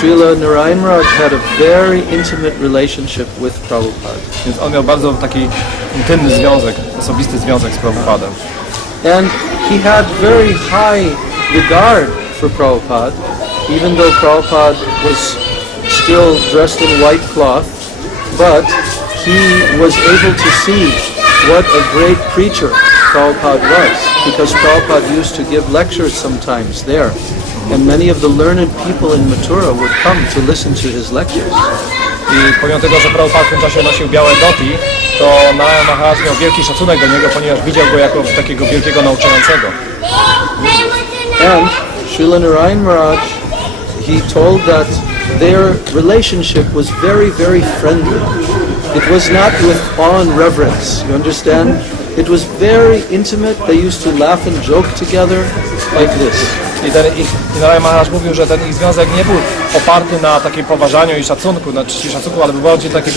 Śrila Narayan Maharadżu had a very intimate relationship with Prabhupada. Więc on miał bardzo taki intymny związek, osobisty związek z Prabhupadem. And he had very high regard for Prabhupada, even though Prabhupada was still dressed in white cloth, but he was able to see what a great preacher Prabhupada was, because Prabhupada used to give lectures sometimes there, and many of the learned people in Mathura would come to listen to his lectures. I pomimo tego, że Prabhupada w tym czasie nosił białe dhoti, to Narayan Maharadżu miał wielki szacunek do niego, ponieważ widział go jako takiego wielkiego nauczającego. And Śrila Narayan Maharadżu, he told that their relationship was very, very friendly. It was not with awe and reverence, you understand? It was very intimate. They used to laugh and joke together like this. I Narayan Maharadżu mówił, że ten ich związek nie był oparty na takiej poważaniu i szacunku, na czci szacunku, ale był bardziej taki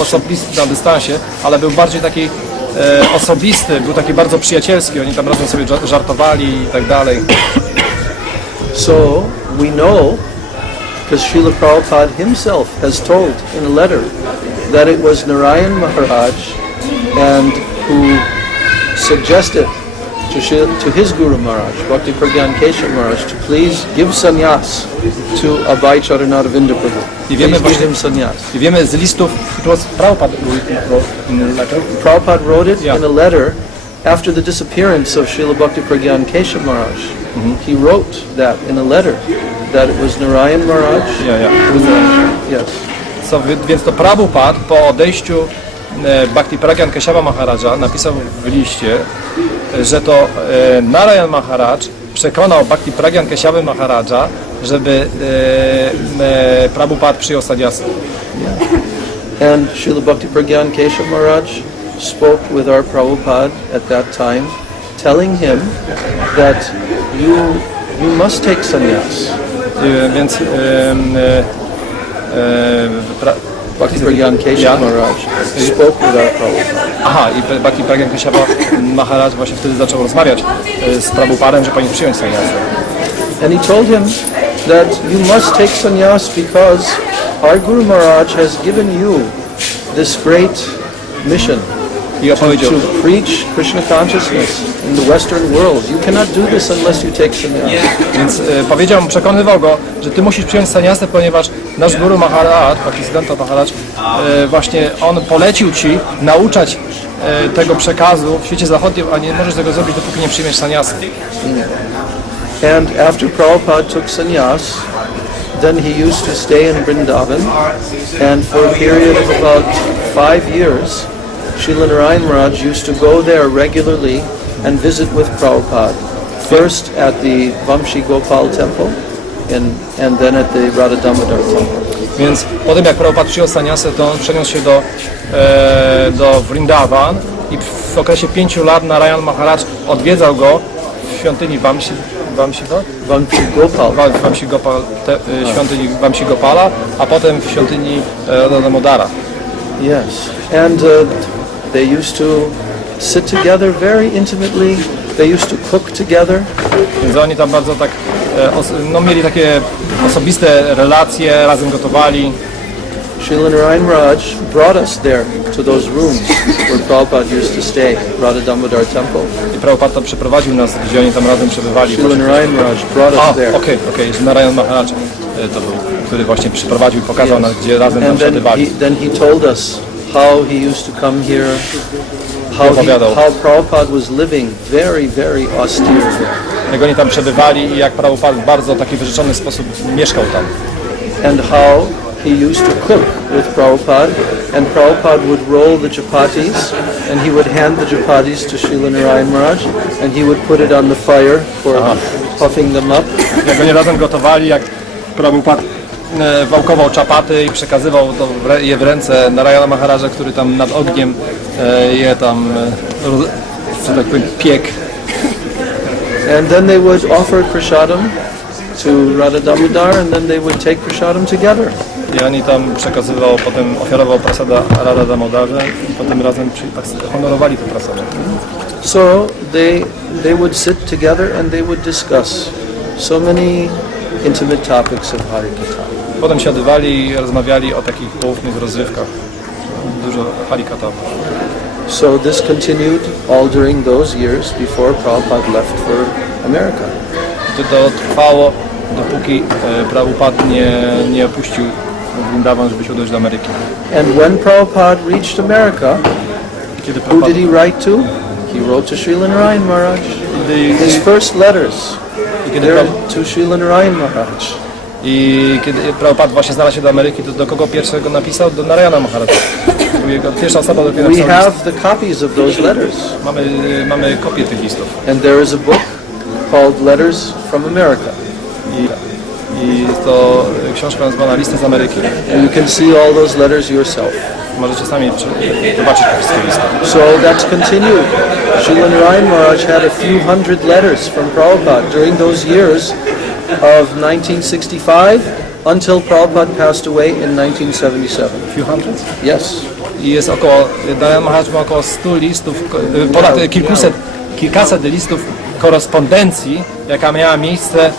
osobisty, na dystansie, ale był bardziej taki osobisty, był taki bardzo przyjacielski. Oni tam razem sobie żartowali i tak dalej. So we know, because Srila Prabhupada himself has told in a letter that it was Narayan Maharadżu and who suggested to his Guru Maharaj, Bhakti Pragyan Keshav Maharaj, to please give sannyas to Abhay Charanaravinda Prabhu. I wiemy z listów, it was Prabhupada wrote it in a letter after the disappearance of Srila Bhakti Pragyan Keshav Maharaj. He wrote that in a letter that it was Narayan Maharaj. Yes. So, więc to Prabhupada po odejściu Bhakti Pragyan Keshava Maharaja napisał w liście, że to Narayan Maharadżu przekonał Bhakti Pragyan Keshava Maharaja, żeby Prabhupada przyjął sannyasę. And Srila Bhakti Pragyan Keshav Maharaj spoke with our Prabhupada at that time, telling him that you must take sannyas. Więc Bhakti Pragyan Keshav Maharaj spoke with our Prabhupada. Aha, i Bhakti Pragyan Keshava Maharaj właśnie wtedy zaczął rozmawiać z Prabhupadem, że powinien przyjąć sannyasę. And he told him that you must take sannyas because our Guru Maharaj has given you this great mission to preach Krishna consciousness in the Western world. You cannot do this unless you take sannyas. Więc powiedział, przekonywał go, że ty musisz przyjąć sannyasę, ponieważ nasz Guru Maharaj, Bhaktivedanta Maharadżu, właśnie on polecił ci nauczać tego przekazu w świecie zachodnim, a nie możesz tego zrobić, dopóki nie przyjmiesz sannyasy. And after Prabhupada took sannyas, then he used to stay in Vrindavan, and for a period of about 5 years, Srila Narayan Maharaj used to go there regularly and visit with Prabhupada. First at the Vamshi Gopal temple, and then at the Radha Damodar temple. Więc po tym jak Prabhupada przyjął sannyasę, to on przeniósł się do Vrindavan i w okresie 5 lat Narayan Maharadżu odwiedzał go w świątyni świątyni Vamshi Gopala, a potem w świątyni Radha Damodara. Yes, and they used to sit together very intimately. They used to cook together. Więc oni tam bardzo tak, mieli takie osobiste relacje, razem gotowali. Śrila Narayan Maharadżu brought us there to those rooms where Prabhupada used to stay, Radha Damodar Temple. I Prabhupada tam przeprowadził nas, gdzie oni tam razem przebywali. Śrila Narayan Maharadżu brought us there. Okej, Narayan Maharadżu to był, który właśnie przyprowadził i pokazał nas, gdzie razem tam przebywali. Then he told us how he used to come here, how Prabhupada was living very, very austere there. Jak oni tam przebywali i jak Prabhupada w bardzo taki wyrzeczony sposób mieszkał tam. And how he used to cook with Prabhupada, and Prabhupada would roll the chapatis, and he would hand the chapatis to Śrila Narayan Maharaj, and he would put it on the fire for puffing them up. Jak oni razem gotowali, jak Prabhupada wałkował czapaty i przekazywał je w ręce Narayana Maharadża, który tam nad ogniem je tam, że tak powiem, piekł. And then they would offer prasadam to Radha Damodar, and then they would take prasadam together. I oni tam przekazywał, potem ofiarował prasada Radha Damodarze i potem razem honorowali tę prasadę. So they would sit together and they would discuss so many intimate topics of Harikatha. Potem siadywali i rozmawiali o takich poufnych rozrywkach. Dużo harikata. So this continued all during those years before Prabhupada left for America. To trwało, dopóki Prabhupada nie opuścił Vrindavan, żeby się udać do Ameryki. And when Prabhupada reached America, who did he write to? He wrote to Śrila Narayan Maharadżu. His first letters they're to Śrila Narayan Maharadżu. I kiedy Prabhupada właśnie znalazł się do Ameryki, to do kogo pierwszego napisał? Do Narayana Maharadża. Jego pierwsza osoba, do której napisał list. We have the copies of those letters. Mamy kopię tych listów. And there is a book called Letters from America. I to książka nazywana Listy z Ameryki. And you can see all those letters yourself. Możecie sami zobaczyć te wszystkie listy. So that's continued. Śrila Narayan Maharadżu had a few hundred letters from Prabhupada during those years of 1965 until Prabhupada passed away in 1977. Few hundred? Yes. I jest Narayan Maharadżu ma około 100 listów, ponad kilkaset listów korespondencji, jaka miała miejsce,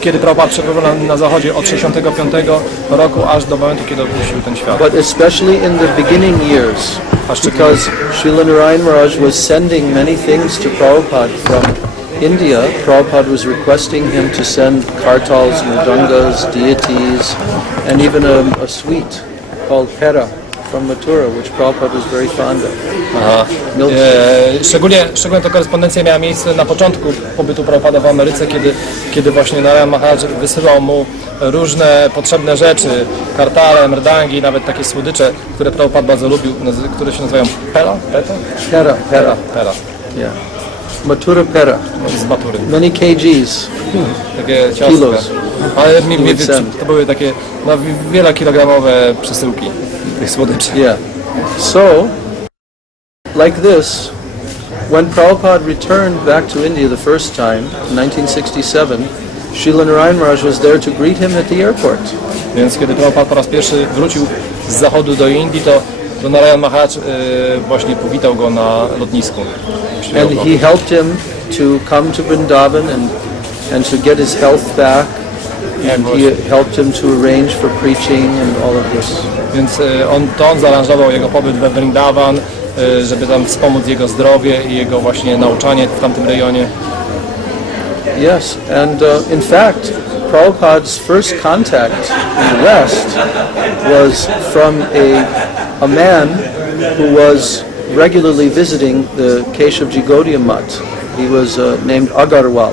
kiedy Prabhupada przebywał na zachodzie od 65 roku aż do momentu, kiedy opuścił ten świat. But especially in the beginning years, because Śrila Narayan Maharadżu was sending many things to Prabhupada from India. Prabhupada was requesting him to send kartals, mridangas, deities, and even a sweet called pera from Mathura, which Prabhupada was very fond of. Szczególnie ta korespondencja miała miejsce na początku pobytu Prabhupada w Ameryce, kiedy właśnie Narayan Maharadżu wysyłał mu różne potrzebne rzeczy, kartale, mrdangi, nawet takie słodycze, które Prabhupada bardzo lubił, które się nazywają pera? Pera. Yeah. Mathura pera. Z Matury. Many kgs. Takie ciastka. Ale to były takie wielokilogramowe przesyłki tych słodyczy. Yeah. So, like this, when Prabhupada returned back to India the first time, in 1967, Śrila Narayan Maharadżu was there to greet him at the airport. Więc kiedy Prabhupada po raz pierwszy wrócił z zachodu do Indii, to Narayan Maharadżu właśnie powitał go na lotnisku. And he helped him to come to Vrindavan and to get his health back. And he helped him to arrange for preaching and all of this. Więc on zaaranżował jego pobyt we Vrindavan, żeby tam wspomóc jego zdrowie i jego właśnie nauczanie w tamtym rejonie. Yes, and in fact, Prabhupada's first contact in the West was from a man who was regularly visiting the Keshavji Gaudiya Mutt. He was named Agarwal.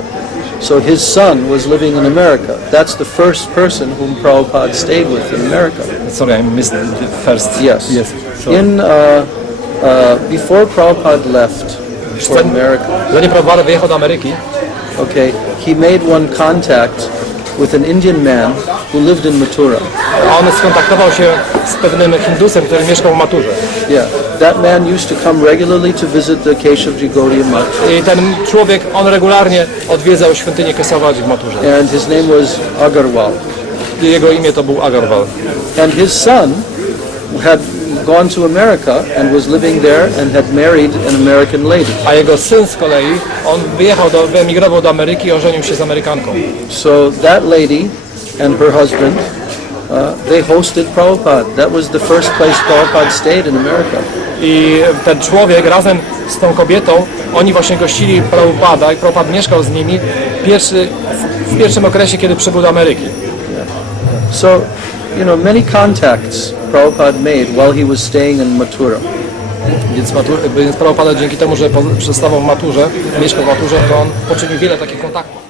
So his son was living in America. That's the first person whom Prabhupada stayed with in America. Sorry, I missed the first. Yes. In before Prabhupada left for America. Zanim Prabhupada wyjechał do Ameryki, okay, he made one contact with an Indian man who lived in Mathura. On skontaktował się z pewnym Hindusem, który mieszkał w Maturze. Yeah, that man used to come regularly to visit the Keshavji Gaudiya Mutt. I ten człowiek, on regularnie odwiedzał świątynię Keshavji w Maturze. And his name was Agarwal. Jego imię to był Agarwal. And his son had gone to America and was living there and had married an American lady. A jego syn z kolei, on wyemigrował do Ameryki i ożenił się z Amerykanką. So that lady and her husband, they hosted Prabhupada. That was the first place Prabhupada stayed in America. I ten człowiek razem z tą kobietą, oni właśnie gościli Prabhupada i Prabhupada mieszkał z nimi w pierwszym okresie, kiedy przybył do Ameryki. So, many contacts Prabhupada made while he was staying in Mathura. Więc Prabhupada dzięki temu, że przestawał w Maturze, mieszkał w Maturze, to on poczynił wiele takich kontaktów.